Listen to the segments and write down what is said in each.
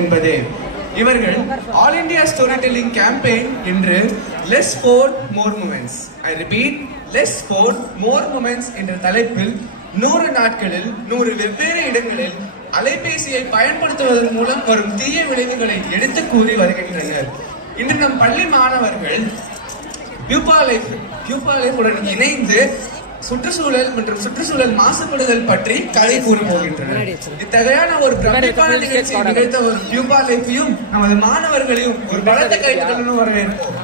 என்பதே. இவர்கள் all India storytelling campaign என்று less for more moments, I repeat less for more moments என்ற தலைப்பில் 100 நாட்களில் 100 வெவ்வேறு இடங்களில் அலைபேசியை பயன்படுத்துவதன் மூலம் வரும் தீய விளைவுகளை எடுத்து கூறி வருகின்றனர். இன்று நம் பள்ளி மாணவர்கள் பியூபா லைஃப் உடன் இணைந்து சுற்றுச்சூழல் மற்றும் சுற்றுச்சூழல் மாசுபடுதல் பற்றி கதை கூறி போகின்றனர். இத்தகையான ஒரு பிரமிப்பான நிகழ்ச்சியை நிகழ்த்த ஒரு பியூபா லைஃபையும் நமது மாணவர்களையும் ஒரு பலத்த கைதுகளுடன் வரவேற்போம்.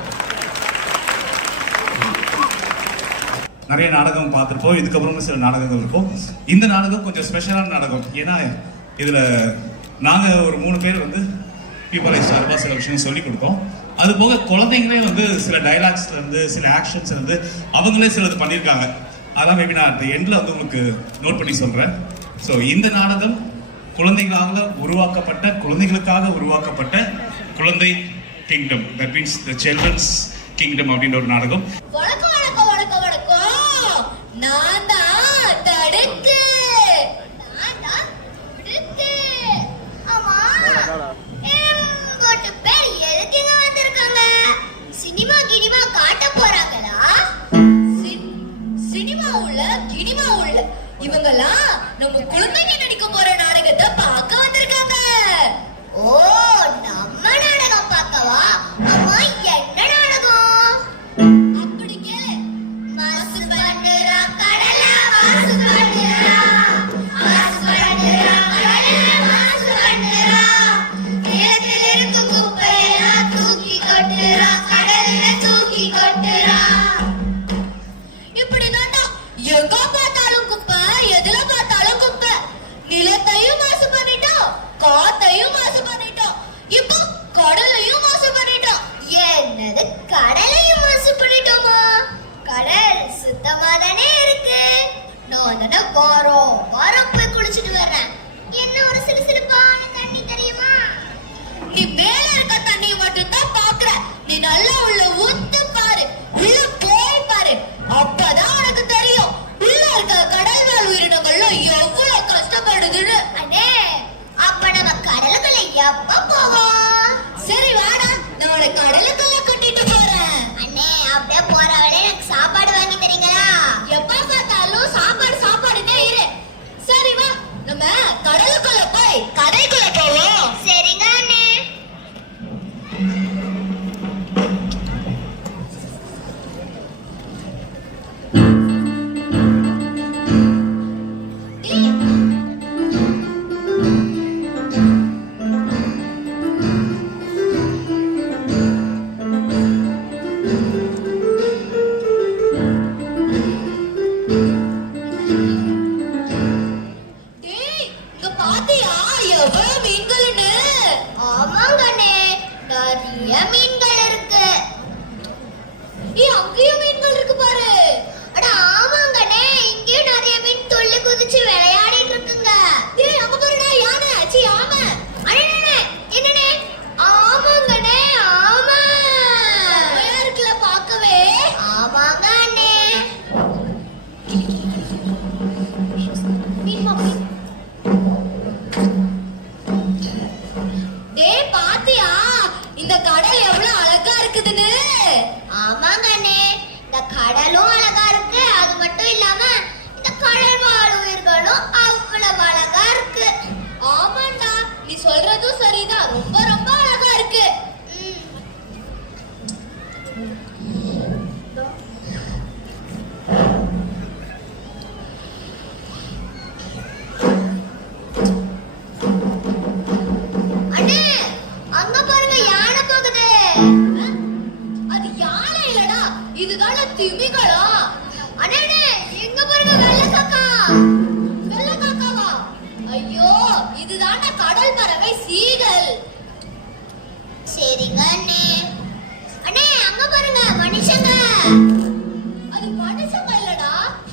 நிறைய நாடகம் பார்த்திருப்போம், இதுக்கப்புறம் சில நாடகங்கள் இருக்கும். இந்த நாடகம் கொஞ்சம் ஸ்பெஷலான நாடகம். ஏன்னா இதுல நாங்க ஒரு 3 பேர் வந்து பியூபா லைஃப் சார்பா சில விஷயம் சொல்லி கொடுத்தோம். அது போக குழந்தைங்களே வந்து சில டைலாக்ஸ்ல இருந்து சில ஆக்ஷன்ஸ் இருந்து அவங்களே சிலது பண்ணியிருக்காங்க. அதான் மேபி நான் அந்த எண்ட்ல வந்து உங்களுக்கு நோட் பண்ணி சொல்றேன். ஸோ இந்த நாடகம் குழந்தைகளுக்காக உருவாக்கப்பட்ட குழந்தை kingdom, that means the children's kingdom அப்படின்ற ஒரு நாடகம். இவங்கெல்லாம் நம்ம குழந்தைங்க நடிக்க போற நாடகத்தை பார்க்க வந்திருக்காங்க. ஓ, நம்ம நாடகம் பார்க்கவா? அம்மா, என்ன நாடகம்? அப்படி கேளு. மாசு பண்ணுறா கடல, மாசு பண்ணுறா, மாசு பண்ணுறா கடல, மாசு பண்ணுறா, நிலத்தில் இருக்கும் குப்பையெல்லாம் தூக்கி கொட்டுறா, கடல்ல தூக்கி கொட்டுறா. இப்படிதான் எங்க பார்த்தாலும் குப்பை, எதுல பார்த்தாலும் குப்பை. நிலத்தையும் மாசு பண்ணிட்டோம், காத்தையும் மாசு பண்ணிட்டோம், இப்போ கடலையும் மாசு பண்ணிட்டோம். என்னது, கடலையும் மாசு பண்ணிட்டோமா? கடல் சுத்தமா தானே இருக்கு. நான் தானே வாரம் போய் குளிச்சுட்டு வர்றேன். என்ன ஒரு சிலுசிலுப்பான தண்ணி தெரியுமா? நீ மேல இருக்க தண்ணியை மட்டும் தான் பாக்குற. நீ நல்லா உள்ள ஊத்து பாரு, உள்ள போய் பாரு, அப்பதான் உனக்கு தெரியும் கடல் வாழ் உயிரினங்கள்லாம் எவ்வளவு கஷ்டப்படுதுன்னு. அண்ணே, அப்ப நம்ம கடலுக்குள்ள எப்ப போவோம்? சரி வாடா, நான் உன்னை கடலுக்குள்ள கூட்டிட்டு போறேன். அண்ணே, அப்படியே போற வழியில எனக்கு சாப்பாடு வாங்கி தரீங்களா? எப்ப பார்த்தாலும் சாப்பாடுனே இரு. சரி வா, நம்ம கடலுக்குள்ள போய் கதைக்குள்ள போவோம். சரிங்க அண்ணே. கடலும் அழகா இருக்கு, அது மட்டும் இல்லாம இந்த கடல் வாழ் உயிர்களும் அவ்வளவு அழகா இருக்கு. ஆமாண்டா, நீ சொல்றதும் சரிதான், ரொம்ப ரொம்ப அழகா இருக்கு. அண்ணே, அங்க பாருங்க, யானை போகுது. அது யானை இல்லடா, இதுதான திமிங்களா? அண்ணே, எங்க பாருங்க, வெள்ளை காக்கா. வெள்ளை காக்காவா? ஐயோ, இதுதான கடல் பறவை சீகல். சரிங்க அண்ணே. அண்ணே, அங்க பாருங்க, மனுஷங்க. அது மனுஷங்க இல்லடா,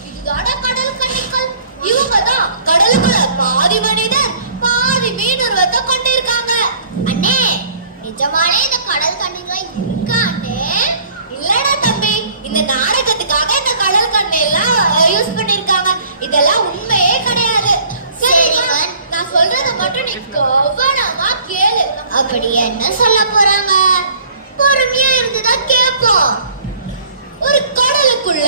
இதுதான கடல் கன்னிகள். இவங்க தான் கடலுக்குள்ள பாதி மனிதன் பாதி மீன் உருவத்தை கொண்டிருக்காங்க. அண்ணே, நிஜமாலே இந்த கடல் கன்னிகள் இருக்காண்டே? இல்லடா தம்பி, இந்த நாடகத்துக்காக இந்த கடல் கண்ணை எல்லாம் அப்படி என்ன சொல்ல போறாங்க? பொறுமையா இருந்துதான் கேட்போம். ஒரு கடலுக்குள்ள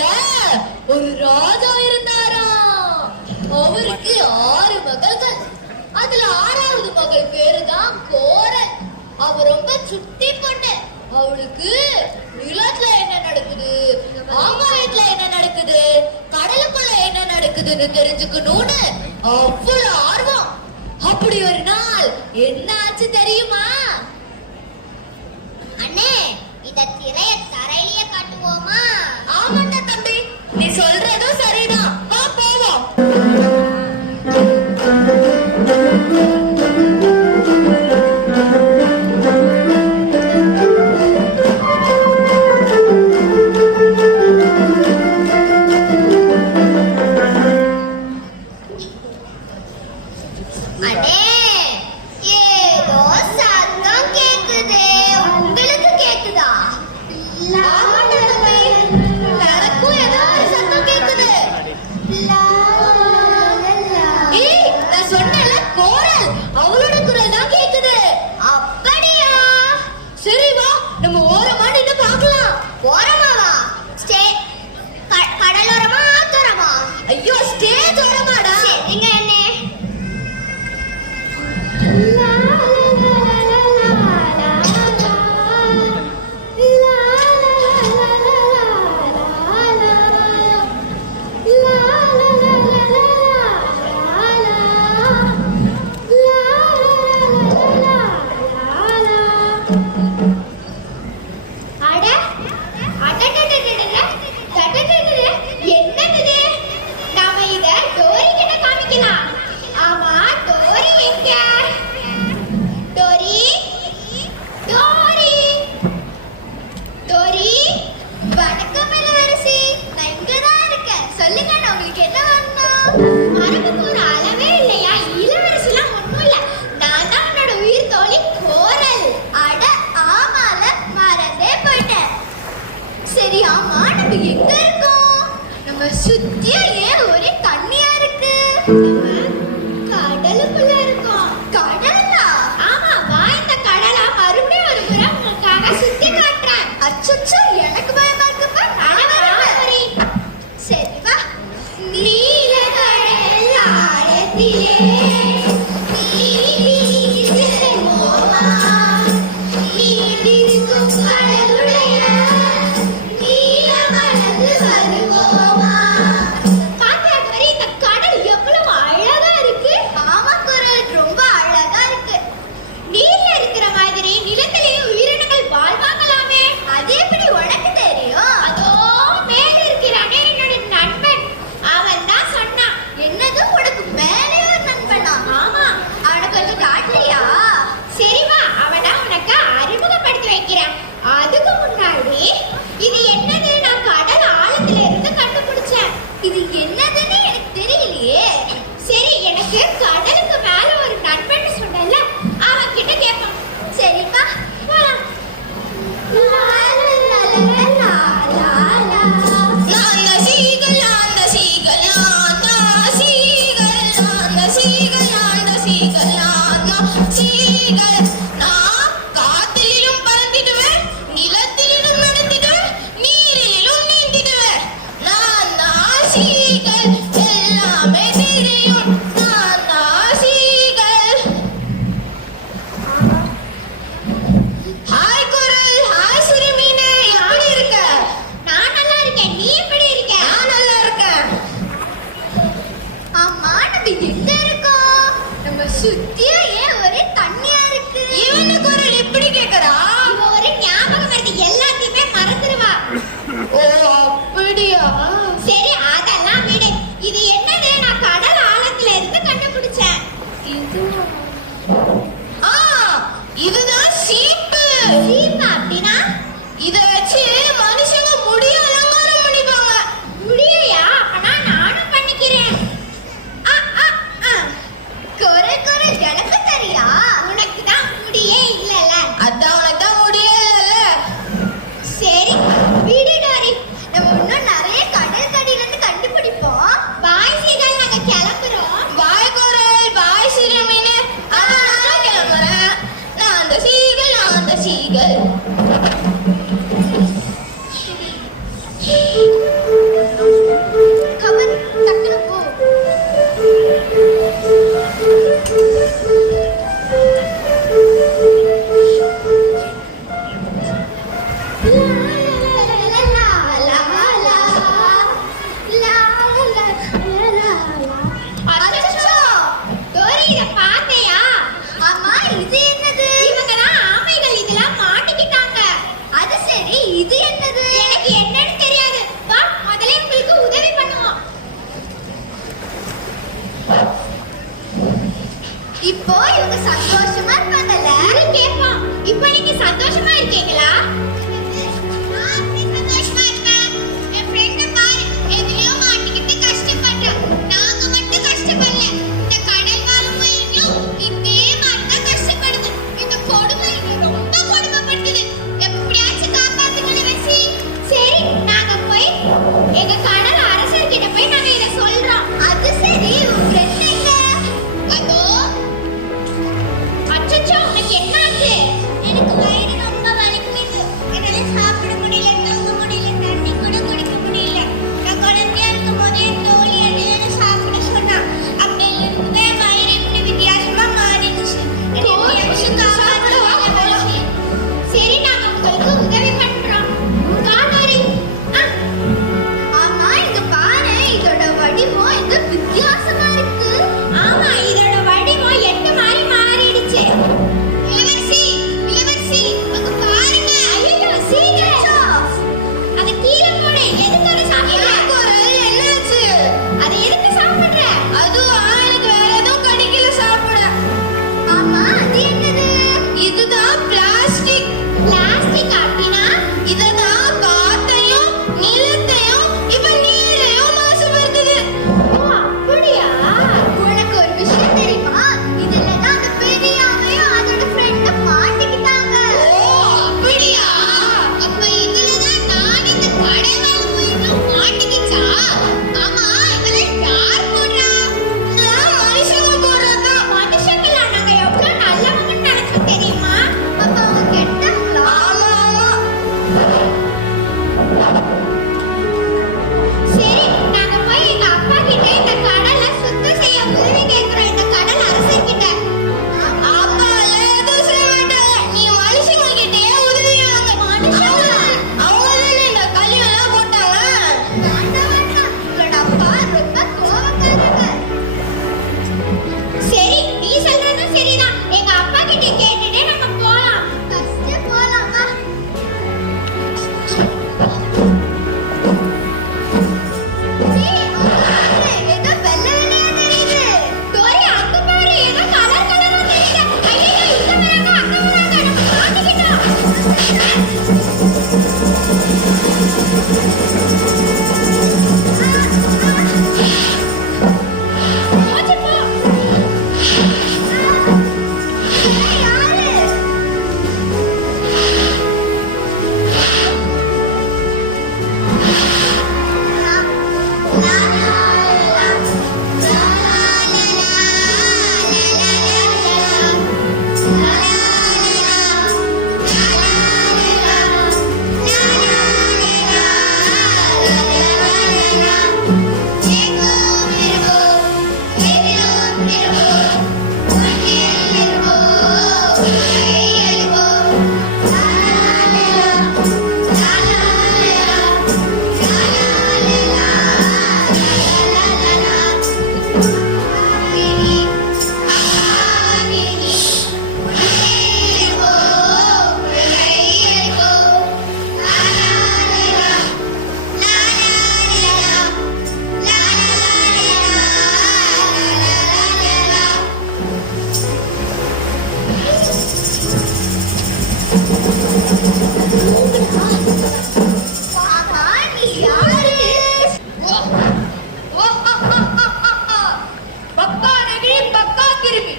ஒரு ராஜா இருந்தாராம். அவருக்கு 6 மகள்கள். அதுல 6வது மகள் பேருதான் கோரல். அவ ரொம்ப சுட்டி பொண்ணு. அவளுக்கு நிலத்துல என்ன நடக்குது, மாமா வீட்டுல என்ன நடக்குது, கடலுக்குள்ள என்ன நடக்குதுன்னு தெரிஞ்சுக்கணும்னு அவ்வளவு ஆர்வம். அப்படி ஒரு நாள் என்ன ஆச்சு தெரியுமா? அண்ணே, இத திரைய தரையிலேயே காட்டுவோமா? ஆமாண்டா தம்பி, நீ சொல்றதும் சரிதான். வா போவோம். அண்ணே, ஏதோ சத்தம் கேக்குதே. உங்களுக்கு கேக்குதா? ஆமாண்டா தம்பி, எனக்கும் ஏதோ ஒரு சத்தம் கேக்குது. ஏய், நான் சொன்னேன்ல கோரல், அவளோட குரல் தான் கேக்குது. அப்படியா? சரி வா, நம்ம ஓரமா நின்னு பார்க்கலாம். ஓரமாவா? கடலோரமா ஆத்தோரமா? ஐயோ, ஸ்டேஜ் ஓரமாடா. சரிங்க அண்ணே. என்னது? நாம இத டோரி கிட்ட காமிக்கலாம். ஆமா, டோரி எங்க? டோரி, டோரி, டோரி. வணக்கம் இளவரசி, நான் இங்கதான் இருக்கேன். சொல்லுங்க, நான் உங்களுக்கு என்ன வேணும்? மரபுக்கு ஒரு அளவே இல்லையா? இளவரசிலாம் ஒண்ணும் இல்ல. நான் தான் உன்னோட உயிர் தோழி கோரல். அட ஆமால, மறந்தே போயிட்டேன். சரி, ஆமா, நம்ம எங்க இருக்கோம்? நம்ம சுத்தியா ஏன் ஒரே தண்ணியா இருக்கு? கடலுக்குள்ள இருக்கோம். கடலா? ஆமா, வா, இந்த கடலா மறுபடியும் ஒரு முறை உங்களுக்காக சுத்தி காட்டுறேன். அச்சச்சோ, எனக்கு பயமா இருக்குப்பா. நான் வரேன். சரி வா. நீல கடல் ஆழத்திலே நீந்திருக்கும் கடலுடைய நீல மனது வருவோமா? இது என்னது? இவங்க தான் ஆமைகள், இதெல்லாம் மாட்டிக்கிட்டாங்க. அது சரி, இது என்னது? எனக்கு என்னன்னு தெரியாது. வா, முதல்ல உங்களுக்கு உதவி பண்ணுவோம். இப்போ இவங்க சந்தோஷமா இருப்பாங்கல்ல? கேட்போம். இப்போ நீங்க சந்தோஷமா இருக்கீங்களா? சந்தோஷமா இருக்கேன். என் ஃப்ரெண்ட் பாரு, எதுலயோ மாட்டிக்கிட்டு கஷ்டப்படுறா. நாங்க மட்டும் கஷ்டப்படல. இந்த கடல் வாழ் உயிரினும் இதே மாதிரி தான் கஷ்டப்படுது. இந்த கொடுமை என்னை ரொம்ப கொடுமைப்படுத்துது. எப்படியாச்சும் காப்பாத்துங்க இளவரசி. சரி, நாங்க போய் எங்க கடல் அரசர்கிட்ட போய் நாங்க இதை சொல்றோம். அது சரி, உன் ஃப்ரெண்ட் எங்க? அதோ. அச்சச்சோ, உனக்கு என்னாச்சு? எனக்கு வயிறு ரொம்ப வலிக்குது. என்னால சாப்பிட முடியல, தூங்க முடியல, தண்ணி கூட குடிக்க முடியல. நான் குழந்தையா இருக்கும் போதே என் தோழி என்னைய சாப்பிட சொன்னா. அப்பையிலிருந்தே வயிறு இப்படி வித்தியாசமா மாறிடுச்சு. என்னை எப்படியாச்சும் காப்பாத்துங்க இளவரசி. சரி, நாங்க உங்களுக்கு உதவி பண்றோம். காவேரி, ஆமா, இங்க பாரு, இதோட வடிவம் இது வித்தியாசமா இருக்கு. ஆமா, இதோட வடிவம் எட்டு மாதிரி மாறிடுச்சு. இளவரசி, இளவரசி, அங்க பாருங்க. ஐயோ, சீக்கிரம் அத கீழே போடு. எதுக்கு அதை சாப்பிடுற? என்னாச்சு? அதை எதுக்கு சாப்பிடுற? அதுவா, எனக்கு வேற எதுவும் கிடைக்கல சாப்பிட. ஆமா, அது என்னது? இதுதான் பிளாஸ்டிக். பிளாஸ்டிக் அப்படின்னா இததான் காத்தையும் நிலத்தையும் இப்ப நீரையும் மாசுபடுத்துது. ஓ, அப்படியா? உனக்கு ஒரு விஷயம் தெரியுமா? இதுல தான் அந்த பெரிய ஆமையும் அதோட ஃப்ரெண்ட் மாட்டிக்கிட்டாங்க. ஓ, அப்படியா? அப்ப இதுல தான் நான் இந்த கடல் வாழ் உயிரினும் மாட்டிக்கிச்சா? ஆமா, இதெல்லாம் யார் போடுறா? மனுஷங்க போடுறதா. மனுஷங்களா? நாங்க எவ்வளவு நல்லவங்கன்னு நினைச்சோம் தெரியுமா? அப்ப அவங்க கெட்டவங்களா? ஆமா, ஆமா. சரி, நாங்க போய் எங்க அப்பா கிட்ட இந்த கடலை சுத்தம் செய்ய உதவி கேட்கிறோம். இந்த கடல் அரசர்கிட்ட. அப்பா எதுவும் செய்ய மாட்டாங்க. நீ மனுஷங்க கிட்டயே உதவி வாங்க. மனுஷங்க அவங்க தானே இந்த கல்யாணம் போட்டாங்க. வேண்டாம், வேண்டாம். உங்களோட அப்பா ரொம்ப கோவக்காரங்க. சரி, நீ சொல்றதும் சரிதான். எங்க அப்பா கிட்ட கேட்டுட்டே நம்ம போலாம். ஃபர்ஸ்ட் போலாமா? ஏய், ஏதோ வெள்ளை வெள்ளையா தெரியுது. டோரி, அங்க பாரு, ஏதோ கலர் கலரா தெரியுது. ஐயோ, இங்க வராங்க, அங்க வராங்க. நம்ம மாட்டிக்கிட்டோம். போச்சு, போ. ஏய், யாரு? பாப்பா, நீ யாரு? பக்கா நெகிழி பக்கா கிருமி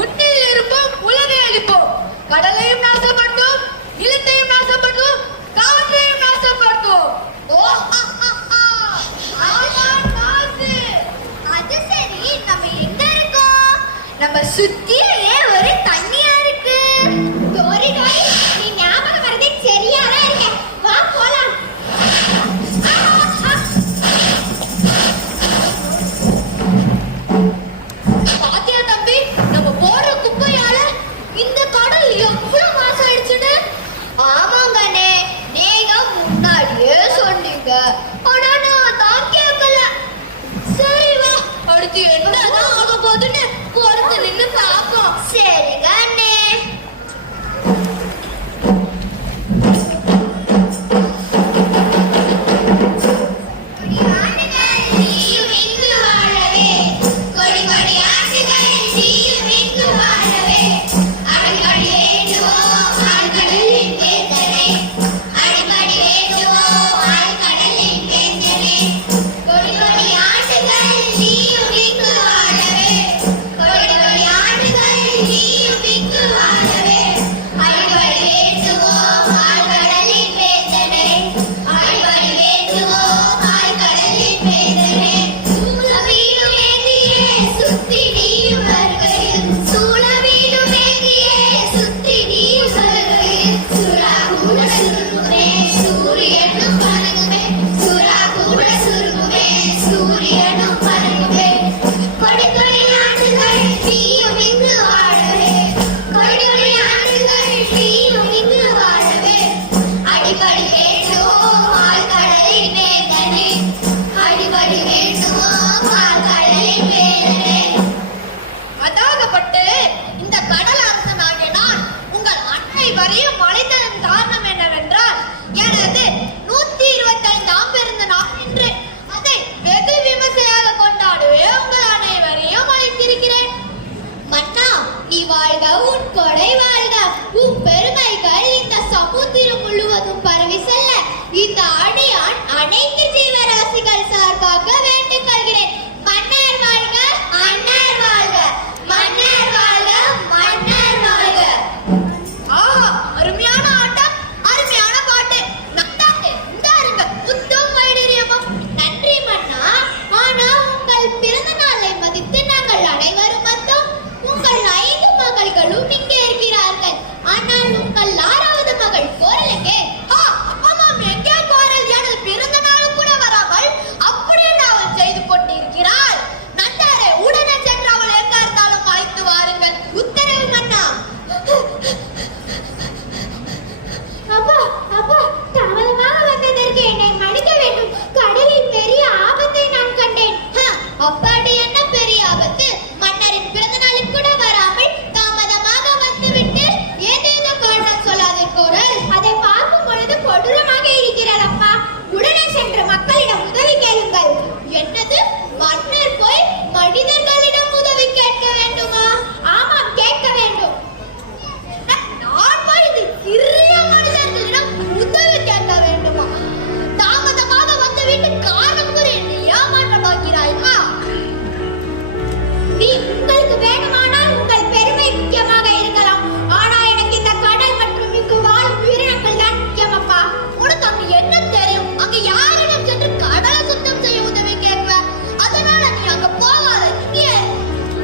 உன்னில் இருப்போம் உலகை அழிப்போம் கடலையும் நாசப்படுத்தும் நிலத்தையும் நாசப்படுத்தும் காற்றையும் நாசப்படுத்தும் அது சரி, நம்ம எங்க இருக்கோம்? நம்ம சுத்தியே ஒரு தண்ணியா இருக்கு. டோரி, டோரி, நீ ஞாபகம் வரதே சரியாதான் இருக்க. வா, போலாம். பாத்தியா தம்பி, நம்ம போற குப்பையால இந்த கடல் எவ்வளவு மாசம் சுருங்குமே சூரியனும் மறங்குமே சுறா கூட சுருங்குமே சூரியனும் மறங்குமே கொடி கொடி ஆண்டுகள் நீயும் இங்கு வாழவே கொடி கொடி ஆண்டுகள் நீயும் இங்கு வாழவே அடிபடி வேண்டுவோம் ஆழ்கடலின் வேதனை அடிபடி வேண்டுவோம் ஆழ்கடலின் வேதனை அதாகப்பட்டு இந்த கடல் அரசனாகிய நான் உங்கள் அன்னை வரையும் அழைத்ததன் காரணம் என்னவென்றால் எனது 125ஆம் பிறந்த நாள் என்று அதை வெகு விமர்சையாக கொண்டாடவே உங்கள் அனைவரையும் அழைத்திருக்கிறேன். மன்னா நீ வாழ்க உன் கொடை வாழ்க உன் பெருமைகள் இந்த சமுத்திரம் முழுவதும் பரவி செல்ல இந்த அடியான் அனைத்து ஜீவராசிகள் சார்பாக வேண்டிக் கொள்கிறேன். மன்னர் வாழ்க மன்னர் வாழ்க மன்னர் வாழ்க மன்னர் வாழ்க. ஆஹா, அருமையான ஆட்டம், அருமையான பாட்டு. நந்தாண்டே, இந்தாருங்க முத்தும் வைடூரியமும். நன்றி மன்னா. ஆனா உங்கள் பிறந்த நாளை மதித்து நாங்கள் அனைவரும் வந்தோம். உங்கள் 5 மகள்களும் இங்கே இருக்கிறார்கள். ஆனால் உங்கள் 6வது மகள் கோரலுக்கே ஆ, ஆமாம், எங்கே கோரல்? எனது பிறந்த நாள் கூட வராமல் அப்படியே அவள் செய்து கொண்டிருக்கிறாள். நந்தாரே, உடனே சென்று அவள் எங்க இருந்தாலும் அழைத்து வாருங்கள். உத்தரவு மன்னா. அப்பா அப்பா தாமதமாக வந்ததற்கு என்னை மன்னிக்க வேண்டும். கடலில் பெரிய ஆபத்தை நான் கண்டேன். அப்பாடி என்ன பெரிய ஆபத்து? மன்னரின் பிறந்த நாளுக்கு கூட வராமல் தாமதமாக வந்துவிட்டு ஏதேதோ காரணம் சொல்லாதே கோரல். அதை பார்க்கும் பொழுது கொடூரமாக இருக்கிறது அப்பா. உடனே சென்று மக்களிடம் உதவி கேளுங்கள். என்னது? மன்னர் போய் மனிதர்களிடம் உதவி கேட்க வேண்டுமா? ஆமாம், கேட்க வேண்டும். நான் போய் இந்த சிறிய மனிதர்களிடம் உதவி கேட்க வேண்டுமா? தாமதமாக வந்துவிட்டு காரணம் கூறி என்னை ஏமாற்ற பார்க்கிறாயா? நீ உங்களுக்கு வேணுமானால் உங்கள் பெருமை முக்கியமாக இருக்கலாம். ஆனா எனக்கு இந்த கடல் மற்றும் இங்கு வாழும் உயிரினங்கள் தான் முக்கியம் அப்பா. உனக்கு அங்க என்ன தெரியும்? அங்க யாரிடம் சென்று கடலை சுத்தம் செய்ய உதவி கேட்ப? அதனால நீ அங்க போகாத. இங்கே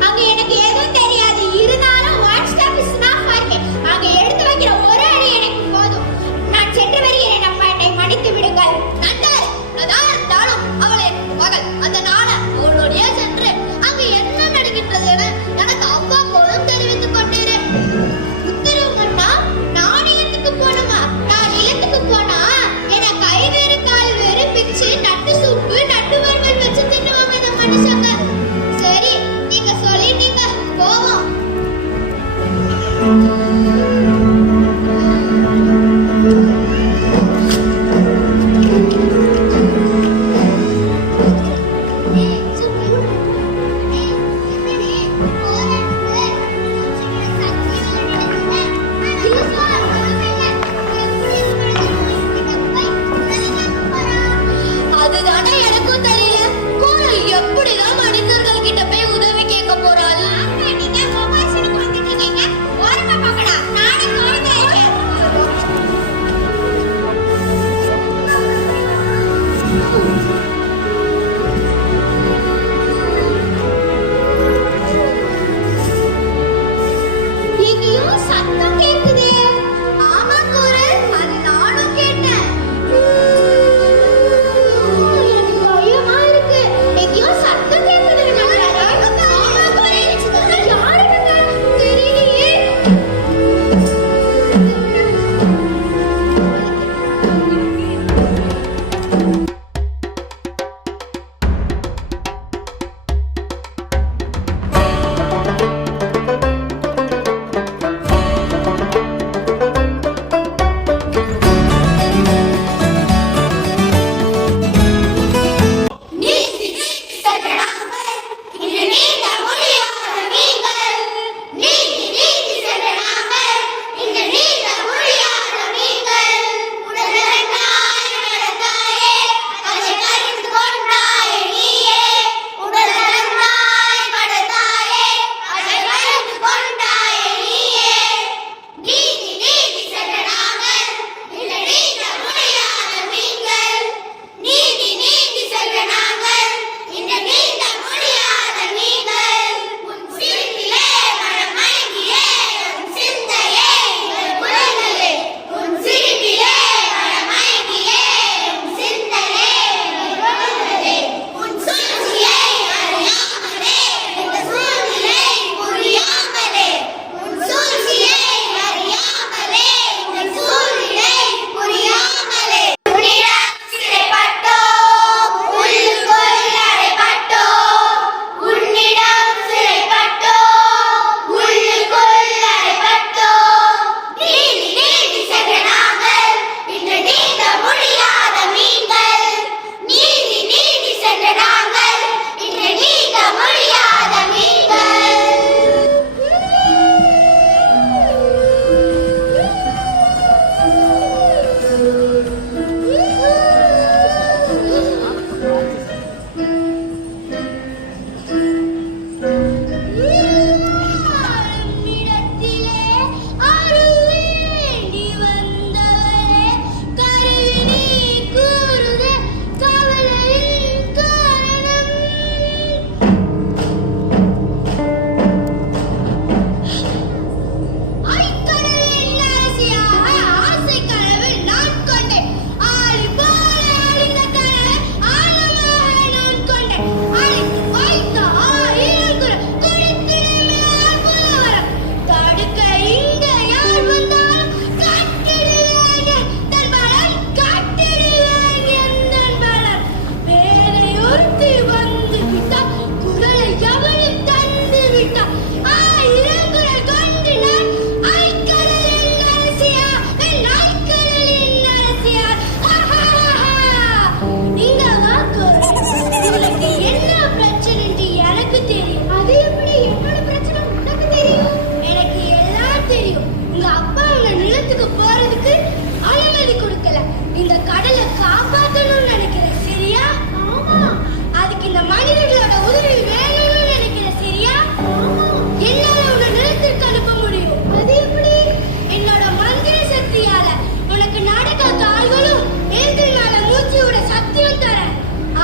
அங்க எனக்கு எதுவும் தெரியாது. இருந்தாலும் one step is not for me. அங்க எடுத்து வைக்கிற ஒரு அடி எனக்கு போதும். நான் சென்று வருகிறேன் அப்பா. என்னை மன்னித்து விடுங்கள். நண்டாரு, அதான் இருந்தாலும் அவளை மகள். அந்த நாள அவளுடைய சென்று அங்க என்ன நடக்கின்றது என எனக்கு அவ்வப்போதும் தெரிவித்துக் கொண்டீரே. உத்தரவு மன்னா. நான் நிலத்துக்கு போகணுமா? நான் நிலத்துக்கு போனா என கை வேறு கால் வேறு பிச்சு நட்டு சூப்பு நட்டு வறுவல் வச்சு தின்னுவாங்க இந்த மனுஷங்க. சரி, நீங்க சொல்லிட்டீங்க, போவோம். அதுதானே எனக்கும் தெரியல. கோரல் எப்படிதான் மனிதர்கள் கிட்ட போய் உதவி கேட்க போறாள்? நீங்க மொபைல் வந்துட்டு இருக்கீங்க. ஓரமா போங்கடா. நானும் இந்த கடலை காப்பாற்றணும்னு நினைக்கிறேன், சரியா? ஆமா. அதுக்கு இந்த மனிதர்களோட உதவி வேணும்னு நினைக்கிறேன், சரியா? ஆமா. என்னால உன்னை நிலத்திற்கு அனுப்ப முடியும். அது எப்படி? என்னோட மந்திர சக்தியால உனக்கு நடக்க கால்களும் எழுதினால மூச்சு விட சக்தியும் தரேன்.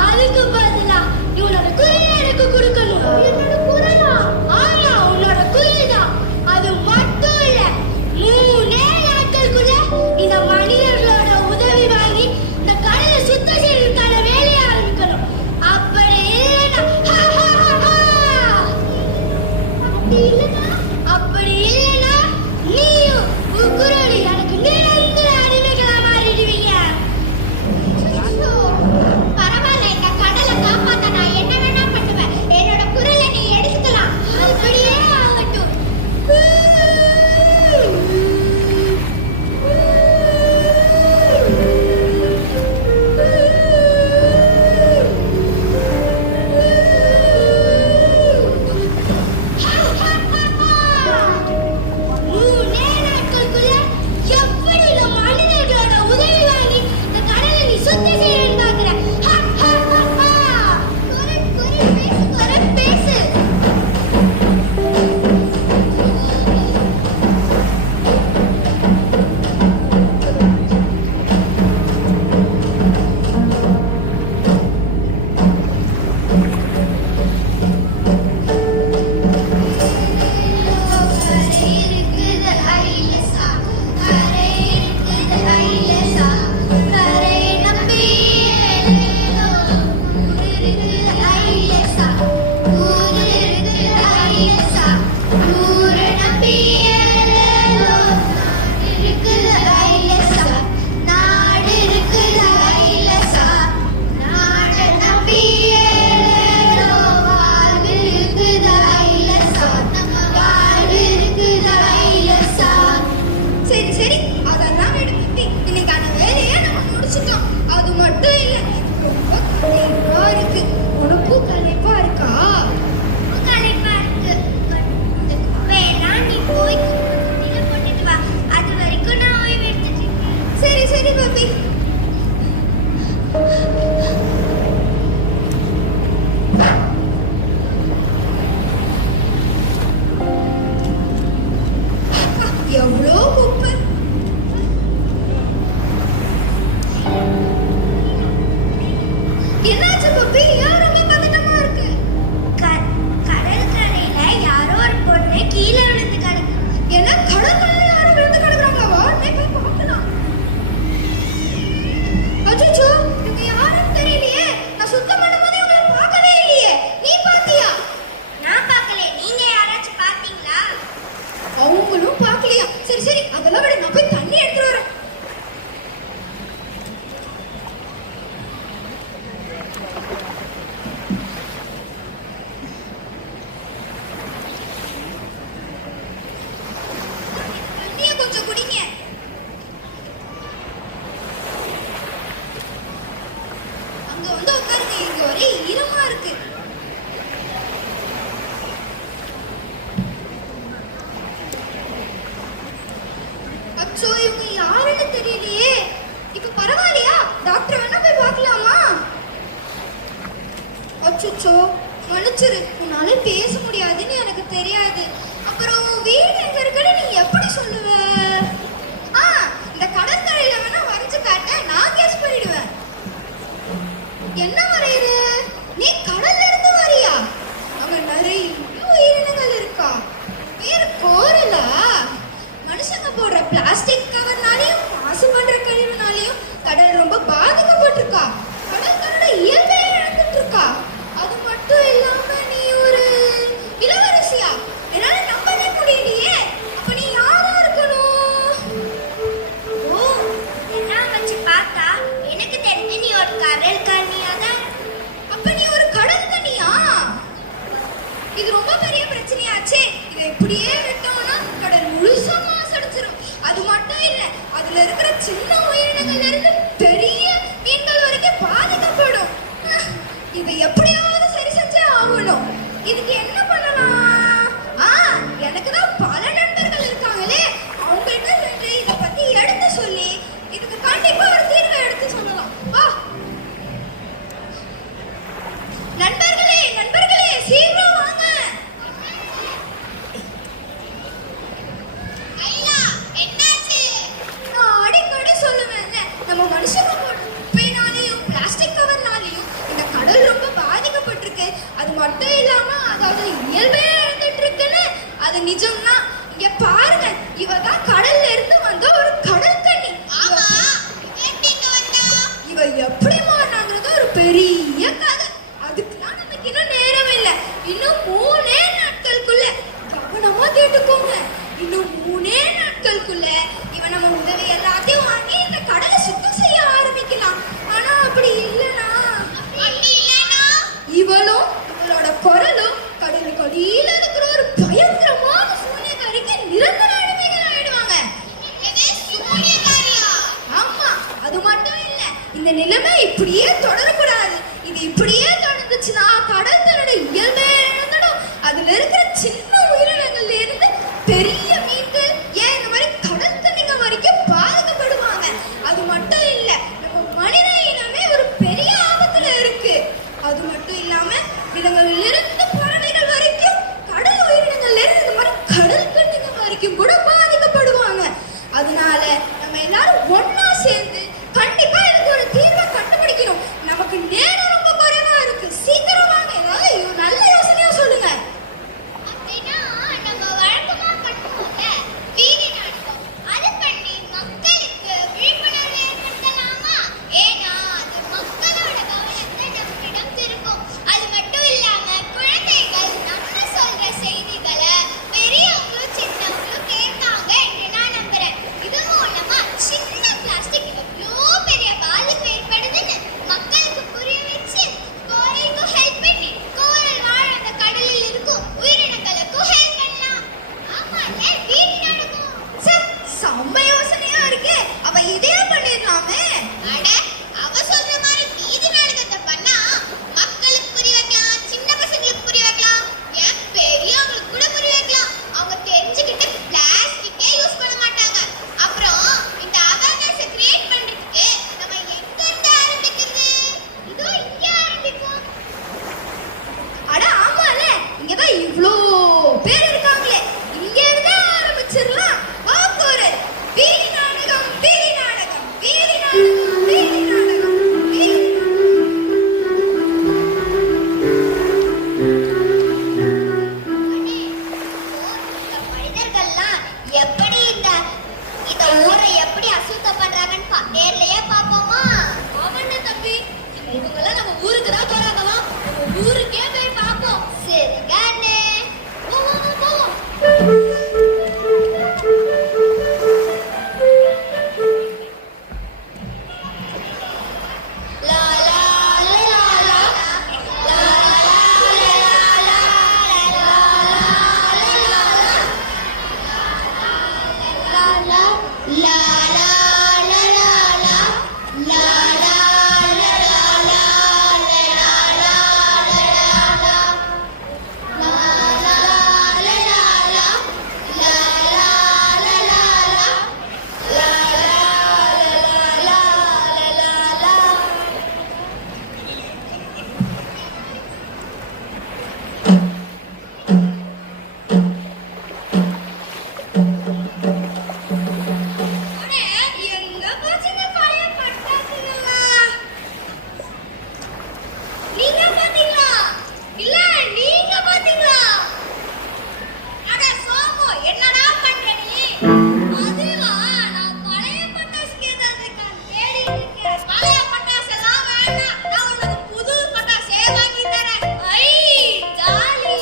அதுக்கு பதிலா நீ உன்னோட குரலை எனக்கு கொடுக்கணும். என்னோட குரலா? ஆமா, உன்னோட குரல் தான். அது மட்டும் இல்ல, 3 நாட்களுக்குள்ள இந்த மனிதர்களோட உதவி வாங்கி இந்த கடலை சுத்தம் செய்யறதுக்கான வேலையை ஆரம்பிக்கணும். அப்படி இல்லைன்னா நீயும் உன் குரல் எனக்கு நிரந்தர அடிமைகளா மாறிடுவீங்க. பரவாயில்ல, இந்த கடலை காப்பாத்த நான் என்ன வேணா பண்ணுவேன். என்னோட குரலை நீ எடுத்துக்கலாம். அப்படியே ஆகட்டும். எப்படி இந்த மனிதர்களோட உதவி வாங்கி இந்த கடலை நீ சுத்தம் செய்யறேன்னு பாக்குறேன். குரல் பேசு. கரை இருக்குது ஐலசா, கரை இருக்குது ஐலசா, கரை நம்பி ஏலேலோ. ஊர் இருக்குது ஐலசா, ஊர் இருக்குது ஐலசா, ஊரை நம்பி ஏலேலோ. நாடு இருக்குது ஐலசா, நாடு இருக்குது ஐலசா, நாடை நம்பி ஏலேலோ. வாழ்வு இருக்குது ஐலசா, வாழ்வு இருக்குது ஐலசா. சரி சரி, அதெல்லாம் எடுத்துட்டு இன்னைக்கான வேலையை நம்ம முடிச்சுக்கலாம். அது மட்டும் இல்ல, ரொம்ப களைப்பா இருக்கு. உனக்கும் களைப்பா இருக்கா? களைப்பா இருக்கு. வேணா நீ போய் துணியில போட்டுட்டு வா. அது வரைக்கும் நான் ஓய்வு எடுத்துட்டு இருக்கேன். சரி சரி பாப்பி. எவ்வளோ குப்பை. என்னாச்சு பப்பி? ஏன் ரொம்ப பதட்டமா இருக்கு? கடற்கரையில யாரோ ஒரு பொண்ணு கீழே விழுந்து கிடக்கு. என்ன, கடற்கரையில யாரோ விழுந்து கிடக்குறாங்களா? வா, நீ போய் பார்க்கலாம். அச்சச்சோ, இவங்க யாருன்னு தெரியலையே. நான் சுத்தம் பண்ணும்போது இவங்களை பார்க்கவே இல்லையே. நீ பாத்தியா? நான் பார்க்கல. நீங்க யாராச்சும் பாத்தீங்களா? அவங்களும் பார்க்கலையா? சரி சரி, அதெல்லாம் விட, நான் போய் தண்ணி எடுத்துட்டு வரேன். தண்ணியை கொஞ்சம் குடிங்க. அங்க வந்து உட்காருங்க, இங்க ஒரே ஈரமா இருக்கு. அச்சோ, இவங்க யாருன்னு தெரியலையே. இப்ப பரவாயில்லையா? டாக்டர் வேணா போய் பார்க்கலாமா? அச்சோ, மன்னிச்சிரு, உன்னால பேச முடியாதுன்னு எனக்கு தெரியாது. அப்புறம் வீடு எங்க இருக்குன்னு நீ எப்படி சொல்லுவ? இந்த கடற்கரையில வேணா வரைஞ்சு காட்ட, நான் கேஸ் பண்ணிடுவேன். என்ன வரையுற? நீ கடல்ல இருந்து வரியா? அங்க நிறைய உயிரினங்கள் இருக்கா? பேரு கோரலா? மனுஷங்க போடுற பிளாஸ்டிக் கவர்னாலையும் மாசு பண்ற கழிவுனாலையும் கடல் ரொம்ப பாதிக்கப்பட்டிருக்கா. கடல் தன்னோட இயல்பே இழந்துட்டு இருக்கா. அது மட்டும் இல்லாம நீ ஒரு இளவரசியா? என்னால நம்பவே முடியலையே. அப்ப நீ யாரா இருக்கணும்? ஓ, எல்லாம் வச்சு பார்த்தா எனக்கு தெரிஞ்சு நீ ஒரு கடல் கன்னியா தான். அப்ப நீ ஒரு கடல் கன்னியா? இது ரொம்ப பெரிய பிரச்சனையாச்சே. இதை இப்படியே விட்டோம்னா கடல் முழுசா மாசடைச்சிரும். அது மட்டும் இல்ல, அதுல இருக்கிற சின்ன உயிரினங்கள்ல இருந்து பெரிய மீன்கள் வரைக்கும் பாதிக்கப்படும். இதை எப்படியாவது சரி செஞ்சே ஆகணும். இதுக்கு என்ன பண்ணலாம்? எனக்கு தான் பல நண்பர்கள் இருக்காங்களே, அவங்கள்ட்ட இதை பத்தி எடுத்து சொல்லி இதுக்கு கண்டிப்பா ஒரு தீர்வு இந்த நிலைமை இப்படியே தொடரக்கூடாது. இது இப்படியே தொடர்ந்துச்சுன்னா கடல் தன்னோட இயல்பே இழந்துடும். அதுல இருக்கிற சின்ன உயிரினங்கள்ல இருந்து பெரிய மீன்கள் ஏன் இந்த மாதிரி கடல் தண்ணிங்க வரைக்கும் பாதிக்கப்படுவாங்க. அது மட்டும் இல்ல, நம்ம மனித இனமே ஒரு பெரிய ஆபத்துல இருக்கு. அது மட்டும் இல்லாம விலங்குகள் இருந்து பறவைகள் வரைக்கும் கடல் உயிரினங்கள்ல இருந்து இந்த மாதிரி கடல் தண்ணிங்க வரைக்கும் கூட பாதிக்கப்படுவாங்க. அதனால நம்ம எல்லாரும் ஒன்னா சேர்ந்து கண்டிப்பா இதுக்கு ஒரு தீர்வை கண்டுபிடிக்கணும். நமக்கு நேரம் ரொம்ப குறைவா இருக்கு. சீக்கிரம் வாங்க, ஏதாவது நல்ல யோசனையா சொல்லுங்க. அப்படின்னா நம்ம வழக்கமா பண்ணுவோம்ல வீதி நாடகம், அது பண்ணி மக்களுக்கு விழிப்புணர்வு ஏற்படுத்தலாமா? ஏன்னா அது மக்களோட கவனத்தை நம்மிடம் திருப்பும். அது மட்டும் இல்லாம குழந்தைகள் நம்ம சொல்ற செய்திகளை பெரியவங்களும் சின்னவங்களும் கேட்பாங்க என்று நான் நம்புறேன். இது மூலமா சின்ன பிளாஸ்டிக் எவ்வளோ பெரிய பாதிப்பு ஏற்படுதுன்னு மக்களுக்கு புரிய வச்சு கோரைக்கும் ஹெல்ப் பண்ணி கோரல் வாழ அந்த கடலில் இருக்கும் உயிரினங்களுக்கும் ஹெல்ப் பண்ணலாம். ஆமாங்க, வீதி நாடகம். செம்ம யோசனையா இருக்கே. அவ இதே பண்ணிடலாமே. அட, அவ சொல்ற மாதிரி வீதி நாடகத்தை பண்ணா மக்களுக்கு புரிய வைக்கலாம், சின்ன பசங்களுக்கு புரிய வைக்கலாம், ஏன் பெரியவங்களுக்கு கூட புரிய வைக்கலாம். அவங்க தெரிஞ்சுக்கிட்டு பிளாஸ்டிக்கே யூஸ் பண்ண மாட்டாங்க. அப்புறம் இந்த அவேர்னஸை கிரியேட் பண்றதுக்கு நம்ம எங்க இருந்து ஆரம்பிக்கிறது? இதோ இங்கே ஆரம்பிப்போம். அட ஆமால, இங்கதான் இவ்ளோ பேர் இருக்காங்களே, இங்க இருந்தே ஆரம்பிச்சிடலாம். வா கோரல். வீதி நாடகம், வீதி நாடகம், வீதி நாடகம், வீதி நாடகம், வீதி அடே, இந்த மனிதர்கள்லாம் எப்படி இந்த ஊரை எப்படி அசுத்தம் பண்றாங்கன்னு நேர்லயே பாப்போமா? ஆமாண்டா தம்பி, இவங்கெல்லாம் நம்ம ஊருக்கு தான் போறாங்களாம். நம்ம ஊருக்கே போய் பார்ப்போம். சரிங்க அண்ணே. போவோம். லா லா லா லா லா. லா லா லா லா லா. லா லா லா லா லா. லா லா லா லா லா. லா லா லா லா லா. லா லா லா லா லா. லா லா லா லா லா. லா லா லா லா லா. லா லா லா லா லா. அடே, எங்க போச்சு இந்த பழைய பட்டாசுங்கெல்லாம்? நீங்க பாத்தீங்களா? இல்ல, நீங்க பாத்தீங்களா? அட சோமு, என்னடா பண்ற நீ? அதுவா, நான் பழைய பட்டாசுக்கு ஏதாவது இருக்கான்னு தேடிட்டு இருக்கேன். பழைய பட்டாசெல்லாம் வேண்டாம், நான் உனக்கு புது பட்டாசே வாங்கி தரேன். ஐ, ஜாலி.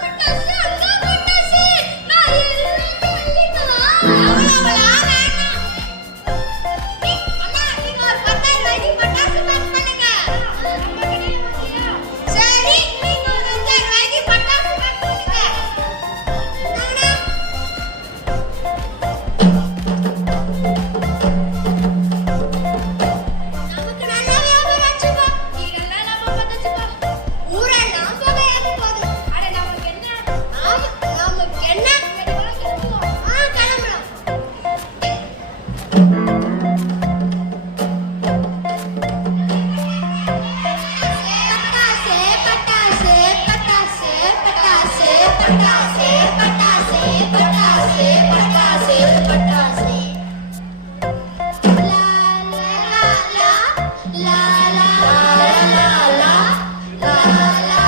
பட்டாசு, அங்க பட்டாசு. நான் எல்லாமே அள்ளிக்கலாம். அவ்வளவெல்லாம் வேண்டாம். அண்ணா, நீங்க ஒரு 10,000 ரூபாய்க்கு பட்டாசு பேக் பண்ணுங்க. சரி, நீங்க ஒரு 5,000 ரூபாய்க்கு பட்டாசு பேக் பண்ணுங்க. இந்தாங்கண்ணா. நமக்கு நல்ல வியாபாரம் ஆச்சுப்பா. இதெல்லாம் நம்ம பார்த்தாச்சுப்பா. ஊரெல்லாம் புகையாக போகுது. அட, நமக்கு என்ன? ஆமா, நமக்கு என்ன? கிளம்புவோம். கிளம்பலாம். பட்டாசு, பட்டாசு, பட்டாசு, பட்டாசு, பட்டாசு, பட்டாசு, பட்டாசு, பட்டாசு, பட்டாசு. லா லா லா. லா லா லா லா. லா லா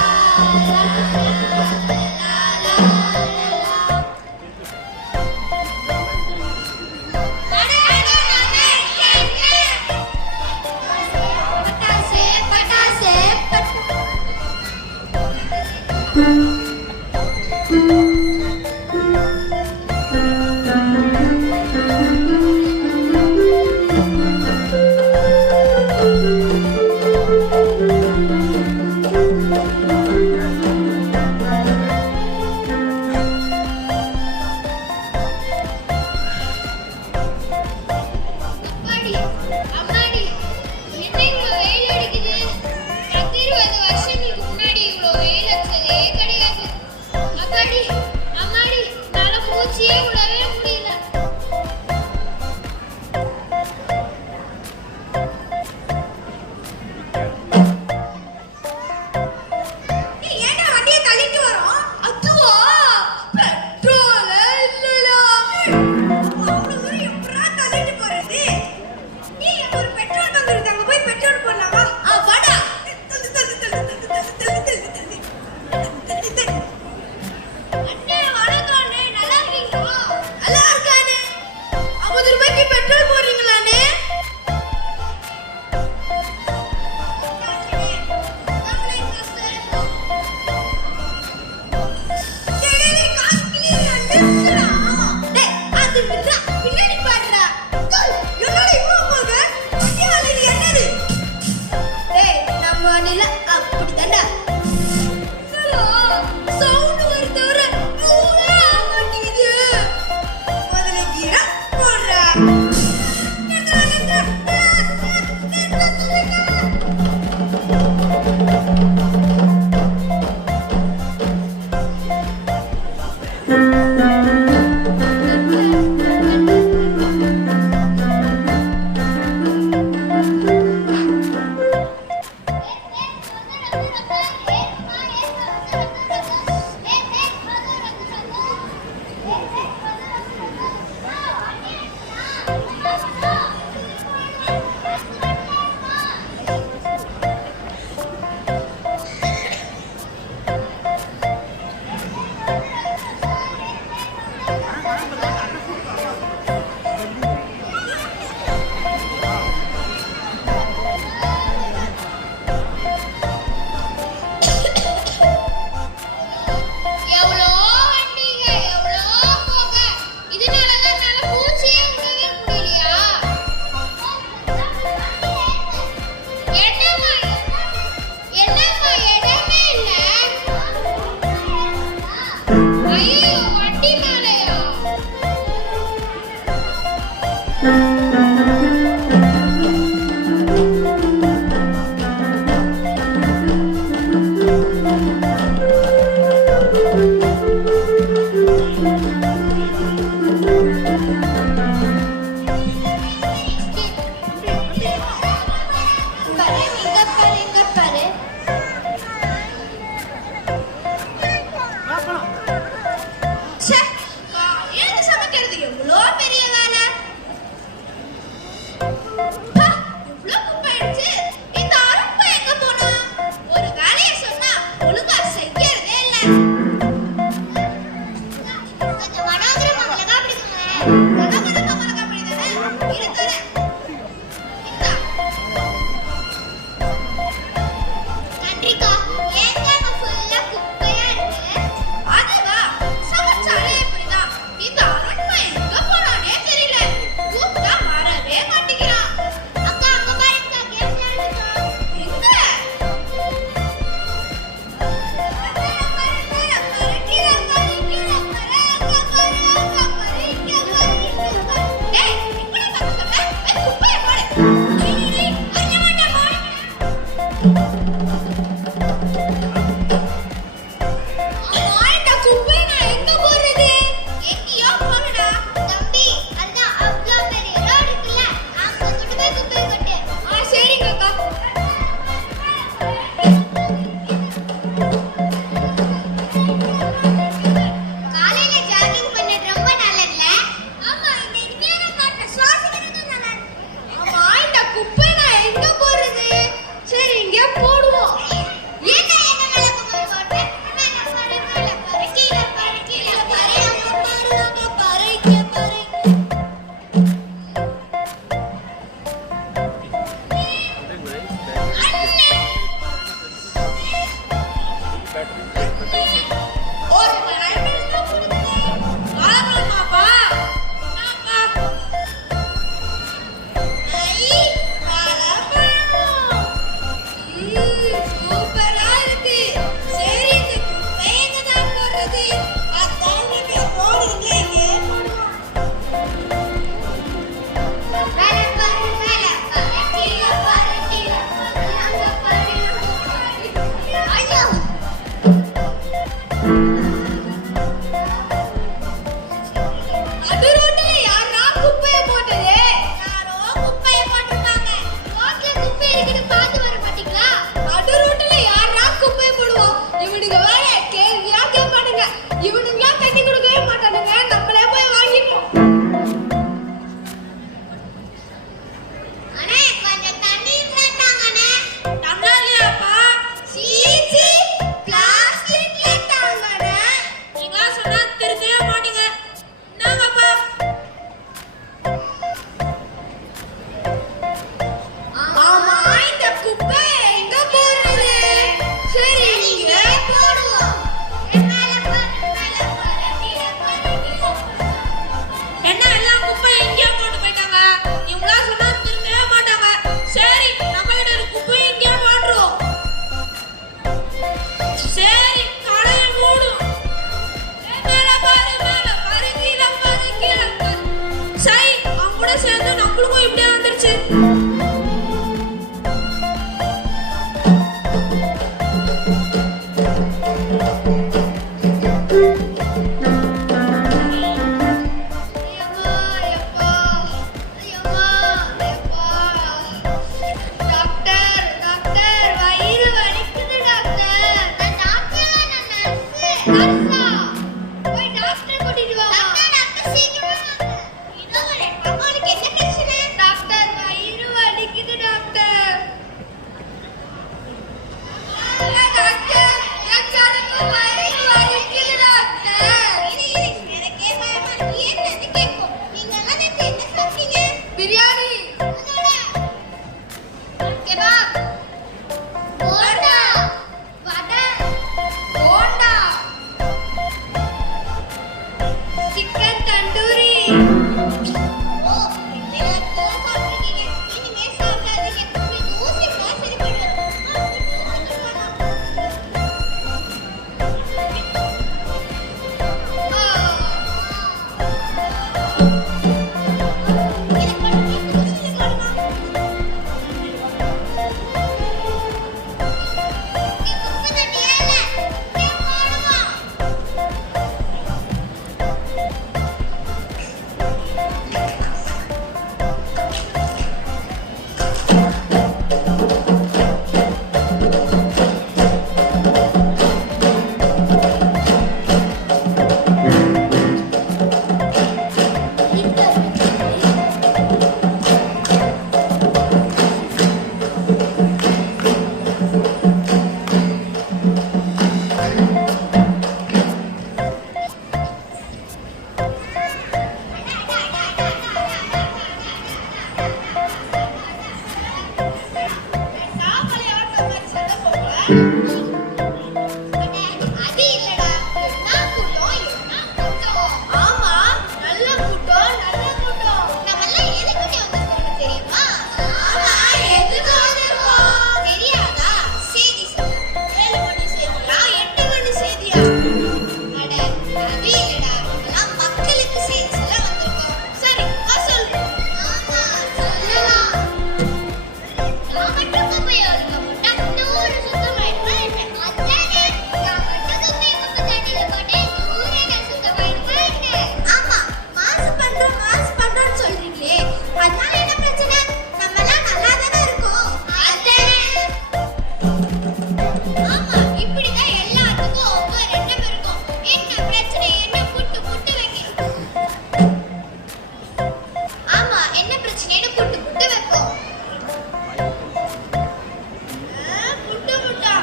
பட்டாசு, பட்டாசு, பட்டாசு. அம்மாடி அம்மாடி என்ன இவ்வளோ வெயில் அடிக்குது? 10-20 வருஷங்களுக்கு முன்னாடி இவ்வளோ வெயில் அடிச்சதே கிடையாது. அம்மாடி அம்மாடி என்னால மூச்சே விடவே முடியல. ஏன்டா வண்டியை தள்ளிட்டு வரோம்? அதுவா பெட்ரோல் இல்லடா. அவ்வளவு தூரம் எப்படா தள்ளிட்டு போறது? நீ ஒரு பெட்ரோல் பங்க் இருக்கு, அங்க போய் பெட்ரோல் போடலாமா? வாடா. தள்ளு, தள்ளு, தள்ளு, தள்ளு, தள்ளு, தள்ளு, தள்ளு, தள்ளு. தள்ளு, தள்ளு. அண்ணே, வணக்கம் அண்ணே. நல்லா இருக்கீங்களா? நல்லா இருக்கானே. 50 ரூபாய்க்கு பெட்ரோல் போடுறீங்களாண்ணே? எவ்வளோ வண்டிங்க, எவ்வளோ போக. இதனாலதான் என்னால மூச்சே விடவே முடியலையா? என்னம்மா என்னம்மா இடமே இல்ல. ஐயோ, வண்டி மேலையா? பாரு, இங்க பாரு, இங்க பாரு. ச்சே, காலையில சமைக்கிறது எவ்வளோ பெரிய வேலை. பா, எவ்வளோ குப்பை ஆயிடுச்சு. இந்த அரும்பு எங்க போனா? ஒரு வேலையை சொன்னா ஒழுங்கா செய்யறதே இல்ல. கொஞ்சம் வடாந்திர மங்களகா பிடிக்குங்க. வடாந்திர மங்களகா பிடிக்குதானே? இரு தரேன். இந்தா. நன்றிக்கா. ஏங்க அங்க ஃபுல்லா குப்பையா இருக்கு? அதுவா, சமைச்சாலே இப்படிதான். இந்த அரண்மனை எங்க போனானே தெரியல. கூப்பிட்டா வரவே மாட்டேங்கிறான். அக்கா, அங்க பாருங்க, கேம் விளையாடுறோம். எங்க? டேய், இப்படி பார்த்து சொன்ன? குப்பையை போடு. அறிய மாட்டேன், போடு. ஆயிட்டா குப்பை நான் எங்க போறது? எங்கேயோ போறடா. தம்பி, அதான் அவ்வளோ பெரிய ரோடு இருக்குல்ல, அங்க கொண்டு போய் குப்பையை கொட்டு. சரிங்க அக்கா. காலையில ஜாகிங் பண்ணது ரொம்ப நல்லதுல. ஆமா, இந்த இனிமையான காற்றை சுவாசிக்கிறது நல்லது. ஆமா, இந்த குப்பை நான் எங்க போறது? சரி, இங்கே போடுவோம். என்ன என்ன மேல குப்பை போட்டு? மேல பாரு, கீழே பாரு, கீழே பாரு, அங்க பாரு, இங்க பாரு. ஒரு மரம் கொடுங்க. வாழப்பழமாப்பா? என்னப்பா? ஐ, வாழப்பழம். சூப்பரா இருக்கு. இவனுங்க வேற கேள்வியா கேட்பானுங்க. இவனுங்களா கட்டி கொடுக்கவே மாட்டானுங்க. நம்மளே போய் வாங்கிப்போம். அண்ணே கொஞ்சம் தண்ணி இருந்தாங்கண்ணே. டம்ளர்லயாப்பா? சீச்சி பிளாஸ்டிக்ல தாங்கண்ணே. நீங்க சொன்னா திருத்தவே மாட்டீங்க. நாங்கப்பா. ஆமா இந்த குப்பை எங்க போறது? சரி இங்க போடுவோம். என்ன எல்லாம் குப்பை எங்கேயோ போட்டு போயிட்டாங்க. இவங்களா சொன்னா திருத்தவே மாட்டாங்க. சரி நம்ம கிட்ட இருக்க குப்பை எங்கேயோ போட்டுருவோம். சரி கடையை மூடும். மேல பாரு கீழே பாரு. சரி அவங்க கூட சேர்ந்து நம்மளுக்கும் இப்படியே வந்துருச்சு. பிரியாணி கெபாப் போண்டா வடை போண்டா சிக்கன் தந்தூரி ஓ இதெல்லாம் சாப்பிட்டீங்க இனிமே சாப்பிடாதீங்க உங்களுக்கு ஊசி மாதிரி போயிடும் அது இல்லடா என்ன கூட்டம் ஆமா நல்ல கூட்டம் நம்ம எல்லாம் எதுக்கு வந்திருக்கோம் தெரியுமா ஆமா எதுக்கு வந்திருக்கோம் தெரியாதா செய்தி சொல்ல 7 மணி செய்தியா 8 மணி செய்தியா அட அது இல்லடா நம்ம மக்களுக்கு செய்தி சொல்ல வந்திருக்கோம் சரி வா சொல்லு ஆமா சொல்லலாம் நான் மட்டும் குப்பையை ஒதுக்க போட்டா 100 சுத்தமாயிடுமா என்ன அதானே நான் மட்டும் குப்பையை குப்பை தண்ணியில போட்டா 100 என்ன சுத்தமாயிடுமா என்ன ஆமா மாசு பண்றோம்னு சொல்றீங்களே அதனால என்ன பிரச்சனை நம்ம எல்லாம் நல்லா தானே இருக்கோம் அதானே ஆமா இப்படிதான் எல்லாத்துக்கும் ஒவ்வொரு எண்ணம் இருக்கும் என்ன பிரச்சனை என்ன புட்டு வைக்கணும் ஆமா என்ன பிரச்சனைன்னு புட்டு வைப்போம் புட்டு புட்டா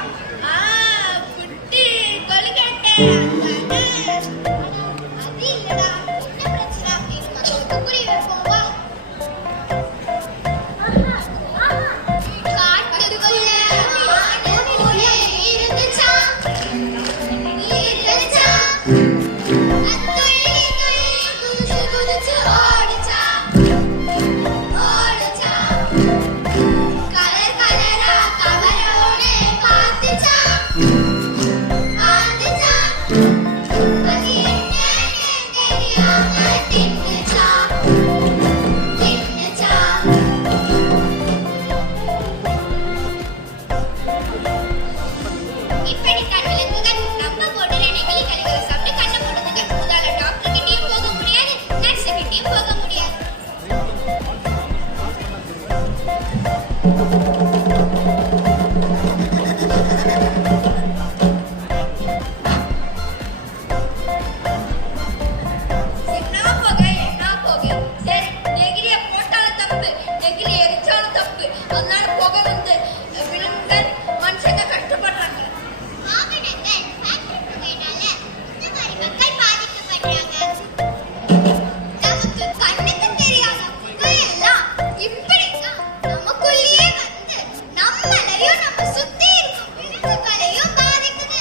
புட்டு கொழுக்கட்டை அது இல்லடா என்ன பிரச்சனை அப்படின்னு மக்களுக்கு புரிய வைப்போம் வா காட்டுக்குள்ள மாடு இருந்துச்சா குதிச்சு ஓடிச்சா கலர் கலரா கவரோட காத்துச்சா ஆந்துச்சா நமக்கு கண்ணுக்கு தெரியாத புகையெல்லாம் இப்படித்தான் நமக்குள்ளேயே வந்து நம்மளையும் நம்ம சுத்தி இருக்கும் விலங்குகளையும் பாதிக்குது.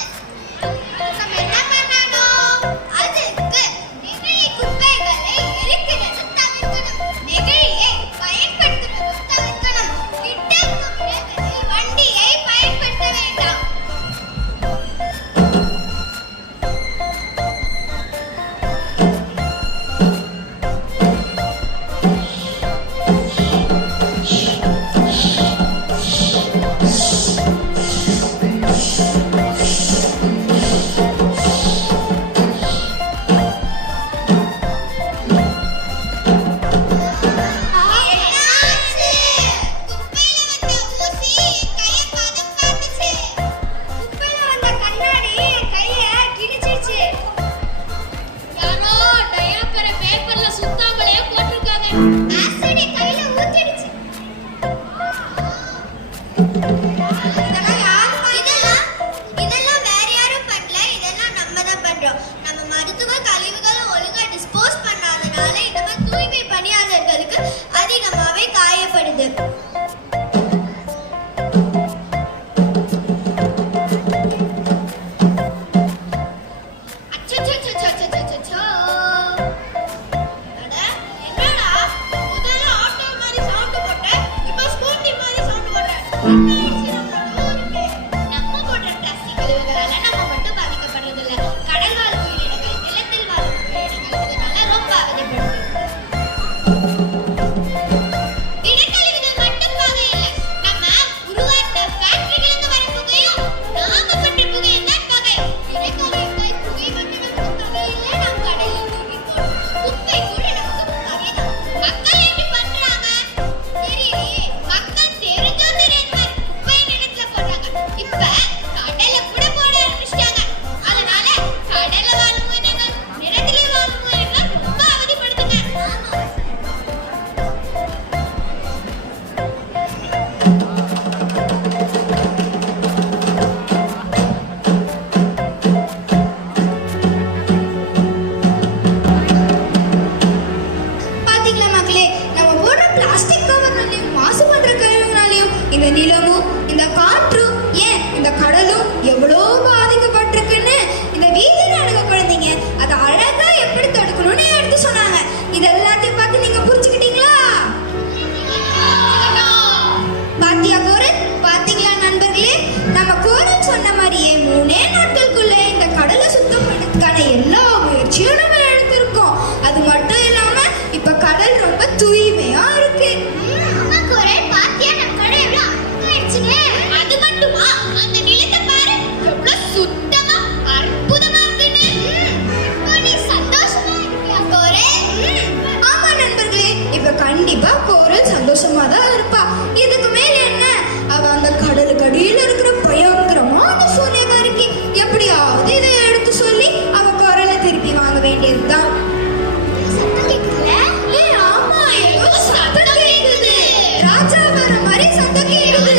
நம்ம என்ன பண்ணணும்? அதுக்கு நெகிழி குப்பைகளை எரிக்கிறதை தவிர்க்கணும். நெகிழியை பயன்படுத்துவதும் தவிர்க்கணும். கிட்ட இருக்கும் இடங்களில் வண்டியை பயன்படுத்த வேண்டாம். என்னாச்சு? குப்பையில வந்த ஊசி என் கையை பதம் பார்த்துச்சு. குப்பையில வந்த கண்ணாடி என் கையை கிழிச்சிருச்சு. யாரோ டயாப்பரை பேப்பர்ல சுத்தாமலே போட்டிருக்காங்க. ஆசிட் என் கையில ஊத்திடுச்சு. இதெல்லாம் வேற யாரும் பண்ணல. இதெல்லாம் நம்ம தான் பண்றோம். நம்ம மருத்துவ கழிவுகளை ஒழுங்கா டிஸ்போஸ் பண்ணாதனால இந்த மாதிரி தூய்மை பணியாளர்களுக்கு அதிகமாவே காயப்படுது. அச்சச்சச்சச்சச்சச்சச்சோ. அட, என்னடா முதல்ல ஆட்டோ மாதிரி சவுண்ட் போட்ட, இப்போ ஸ்கூட்டி மாதிரி சவுண்ட் போட்ட. என்ன ஆயிடுச்சு நம்மளோட ஊருக்கு? நம்ம போடுற பிளாஸ்டிக் கழிவுகளால நம்ம மட்டும் பாதிக்கப்படுறதில்ல. கடல் வாழ் உயிரினங்கள், நிலத்தில் வாழும் உயிரினங்கள் இதனால ரொம்ப அவதிப்படுது. திடக்கழிவுகள் மட்டுமாக இல்லை, நம்ம உருவாக்கின ஃபேக்டரிகளிலிருந்து வரும் புகையும் நாம பண்ற புகையும் தான் பகை. திடக்கழிவுகள் புகை மட்டும் நமக்கு பகை இல்லை, நாம் கடலில் தூக்கி போடும் குப்பை கூட நமக்கு பகைதான். மக்கள் எப்படி பண்றாங்க? தெரியலையே. மக்கள் தெரிஞ்சோ தெரியாம குப்பையை நிலத்துல போடுறாங்க. இப்ப கடல்ல கூட போட ஆரம்பிச்சிட்டாங்க. அதனால கடல்ல வாழும் உயிரினங்கள், நிலத்திலே வாழும் உயிரினங்கள் ரொம்ப அவதிப்படுதுங்க. பாத்தீங்களா மக்களே, நம்ம போடுற பிளாஸ்டிக் கவர்னாலையும் மாசு பண்ற கழிவுனாலையும் இந்த நிலமும் இந்த காற்றும் ஏன் இந்த கடலும் எவ்வளோ பாதிக்கப்பட்டிருக்குன்னு இந்த வீதி நாடக குழந்தைங்க அதை அழகா எப்படி தடுக்கணும்னு எடுத்து சொன்னாங்க. இது எல்லாத்தையும் பார்த்து நீங்க புரிஞ்சுக்கிட்டீங்களா? பாத்தியா கோரன்? பாத்தீங்களா நண்பர்களே, நம்ம கோரன் சொன்ன மாதிரியே 3 நாட்களுக்குள்ள இந்த கடலை சுத்தம் பண்ணதுக்கான எல்லா முயற்சியும் நம்ம எடுத்திருக்கோம். அது மட்டும் இல்லாம இப்ப கடல் ரொம்ப தூய்மையா இருக்கு. ஆமா கோரன், பாத்தியா நம்ம கடல் எவ்வளவு அழகாயிடுச்சுன்னு. அது மட்டுமா, அந்த நிலத்தை பாரு எவ்வளவு சுத்தமா அற்புதமா இருக்குன்னு. இப்போ நீ சந்தோஷமா இருக்கியா கோரன்? ஆமா நண்பர்களே, இப்ப கண்டிப்பா கோரல் சந்தோஷமா தான் இருப்பா. இதுக்கு மேல என்ன, அவ அந்த கடலுக்கு அடியில இருக்கிற பயங்கரமான சூரியகாரிக்கு எப்படியாவது இதை எடுத்து சொல்லி அவ குரலை திருப்பி வாங்க வேண்டியதுதான். சத்தம் கேக்குதுல? ஏய் ஆமா, ஏதோ சத்தம் கேக்குது. ராஜா வர மாதிரி சத்தம் கேக்குது.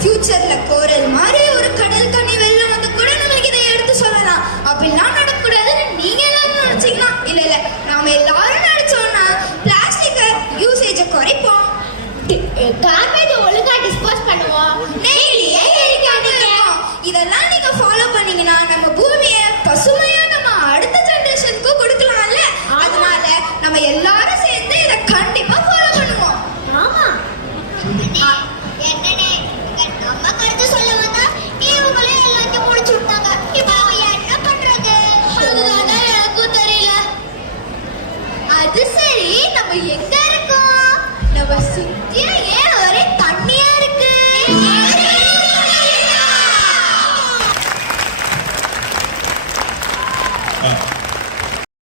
ஃபியூச்சர்ல கோரல் மாதிரி ஒரு கடல் கனி வெள்ளம் வந்து கூட நம்மளுக்கு இதை எடுத்து சொல்லலாம். அப்படிலாம் நடக்கக்கூடாதுன்னு நீங்க எல்லாரும் நினைச்சீங்கன்னா இல்ல இல்ல நாம எல்லாரும் நினைச்சோம்னா பிளாஸ்டிக் யூசேஜ குறைப்போம், கார்பேஜ் ஒழுங்கா டிஸ்போஸ் பண்ணுவோம், நெகிழியை எரிக்காதீங்க. இதெல்லாம் நீங்க ஃபாலோ பண்ணீங்கன்னா நம்ம பூமியை பசுமையா நம்ம அடுத்த ஜெனரேஷனுக்கு கொடுக்கலாம்ல. அதனால நம்ம எல்லாரும் சேர்ந்து இதை கண்டிப்பா ஃபாலோ பண்ணுவோம். ஆமா. என்னனே நம்ம கருத்து சொல்ல வந்தா இவங்களே எல்லாத்தையும் முடிச்சு விட்டாங்க. இப்போ என்ன பண்றது? அதுதான் எனக்கும் தெரியல. அது சரி, நம்ம எங்க